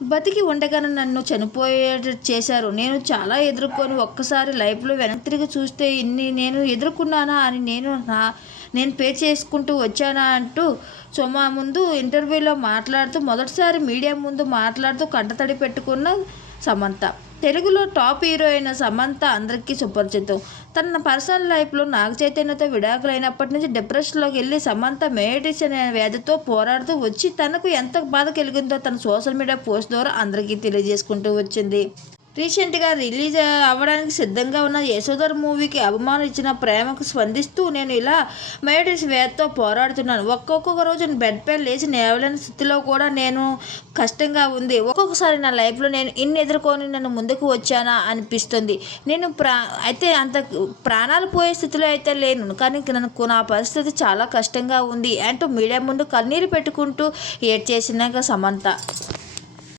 బతికి ఉండగానే నన్ను చనిపోయే చేశారు. నేను చాలా ఎదుర్కొని ఒక్కసారి లైఫ్లో వెనక్కి తిరిగి చూస్తే ఇన్ని నేను ఎదుర్కొన్నానా అని నేను నా నేను పే చేసుకుంటూ వచ్చానా అంటూ సుమా ముందు ఇంటర్వ్యూలో మాట్లాడుతూ మొదటిసారి మీడియా ముందు మాట్లాడుతూ కంటతడి పెట్టుకున్న సమంత. తెలుగులో టాప్ హీరో అయిన సమంత అందరికీ సుపరిచితం తన పర్సనల్ లైఫ్లో నాగ చైతన్యతో విడాకులైనప్పటి నుంచి డిప్రెషన్లోకి వెళ్ళి సమంత మేడిషన్ అనే వ్యాధితో పోరాడుతూ వచ్చి తనకు ఎంత బాధ కలిగిందో తన సోషల్ మీడియా పోస్ట్ ద్వారా అందరికీ తెలియజేసుకుంటూ వచ్చింది. రీసెంట్గా రిలీజ్ అవ్వడానికి సిద్ధంగా ఉన్న యశోధర్ మూవీకి అభిమానులు ఇచ్చిన ప్రేమకు స్పందిస్తూ నేను ఇలా మైడిస్ వ్యాధితో పోరాడుతున్నాను. ఒక్కొక్క రోజు బెడ్పై లేచి నేవలేని స్థితిలో కూడా నేను కష్టంగా ఉంది. ఒక్కొక్కసారి నా లైఫ్లో నేను ఇన్ని ఎదుర్కొని నన్ను ముందుకు వచ్చానా అనిపిస్తుంది. నేను ప్రా అయితే అంత ప్రాణాలు పోయే స్థితిలో అయితే లేను. కానీ నాకు నా పరిస్థితి చాలా కష్టంగా ఉంది. అంటూ మీడియా ముందు కన్నీరు పెట్టుకుంటూ ఏడ్ చేసినాక సమంత.